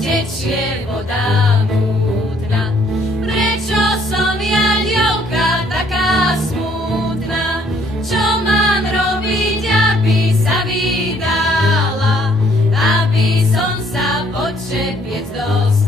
tečie voda múdna. Prečo som ja, dievka, taká smutná? Čo mám robiť, aby sa vydala, aby som sa pod čepiec dostala?